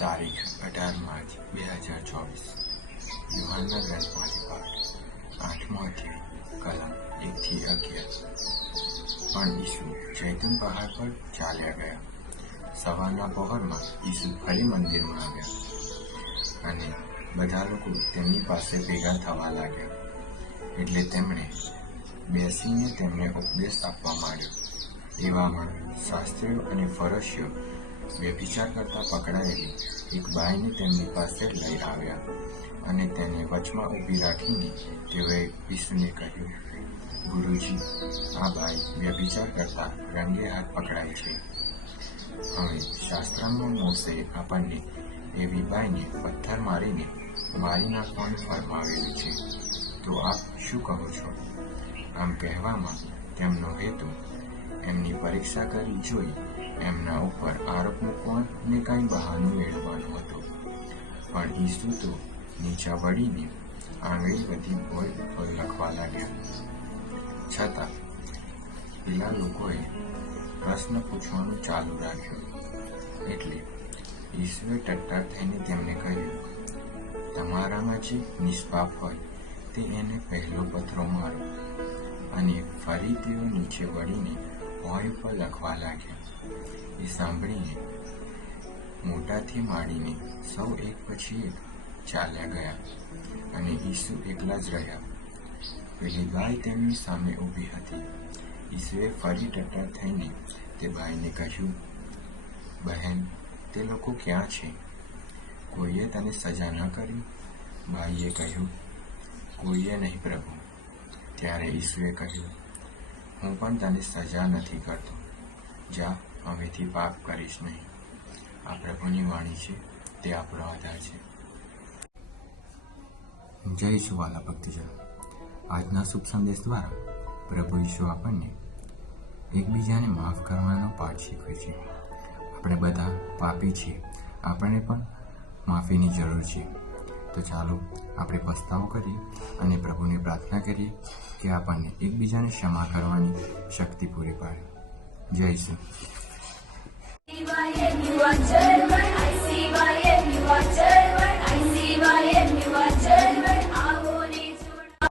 તારીખ, અઢાર માર્ચ, બે હજાર ચોવીસ. યુહાનના ગ્રંથમાંથી પાઠ આઠમો અધ્યાય, કલમ એકથી અગિયાર. પણ ઈસુ ચૈતન પહાડ પર ચાલ્યા ગયા. સવારના પહોરમાં ઈસુ ફરી મંદિરમાં આવ્યા. અને બધા લોકો તેમની પાસે ભેગા થવા લાગ્યા. એટલે તેમણે બેસીને તેમને ઉપદેશ આપવા માંડ્યો. એવામાં શાસ્ત્રીઓ અને ફરશીઓ વ્યભિચાર કરતા પકડાયેલી એક બાઈને તેમની પાસે લઈ આવ્યા અને તેને વચમાં ઊભી રાખીને તેઓએ ઈસુને કહ્યું, ગુરુજી, આ બાઈ વ્યભિચાર કરતા રંગે હાથ પકડાય છે. હવે શાસ્ત્રમાં મોસે આપણને એવી બાઈને પથ્થર મારીને મારી નાખવાનું ફરમાવેલું છે. તો આપ શું કહો છો? આમ કહેવામાં તેમનો હેતુ એમની પરીક્ષા કરી જોઈ એમના ઉપર આરોપ મૂકવાને કાંઈ બહાનું મેળવવાનું હતું. પણ ઈસુ તો નીચા વળીને આંગળી બધી બોલ ઉપર લખવા લાગ્યા. છતાં પેલા લોકોએ પ્રશ્ન પૂછવાનું ચાલુ રાખ્યું. એટલે ઈસુએ ટટ્ટાર થઈને તેમને કહ્યું, તમારામાં જે નિષ્પાપ હોય તે એને પહેલો પથરો મારો. અને ફરી તેઓ નીચે વળીને ભોંય પર લખવા લાગ્યા. એ સાંભળીને મોટાથી માંડીને સૌ એક પછી એક ચાલ્યા ગયા અને ઈસુ એકલા જ રહ્યા. પેલી ગાય તેમની સામે ઊભી હતી. ઈસુએ ફરી ટટ્ટાર થઈને તે ભાઈને કહ્યું, બહેન, તે લોકો ક્યાં છે? કોઈએ તને સજા ન કરી? ભાઈએ કહ્યું, કોઈએ નહીં પ્રભુ. ત્યારે ઈસુએ કહ્યું, હું પણ તને સજા નથી કરતો. જા હવેથી પાપ કરીશ નહીં. આ પ્રભુની વાણી છે, તે આપણો આધાર છે. જય ઈસુ વાલા ભક્તિજન. આજના શુભ સંદેશ દ્વારા પ્રભુ ઈશુ આપણને એકબીજાને માફ કરવાનો પાઠ શીખવે છે. આપણે બધા પાપી છીએ, આપણને પણ માફીની જરૂર છે. તો ચાલો આપણે પસ્તાવો કરીએ અને પ્રભુને પ્રાર્થના કરીએ કે આપણને એકબીજાને ક્ષમા કરવાની શક્તિ પૂરી પાડે. જય ઈસુ one, two, one.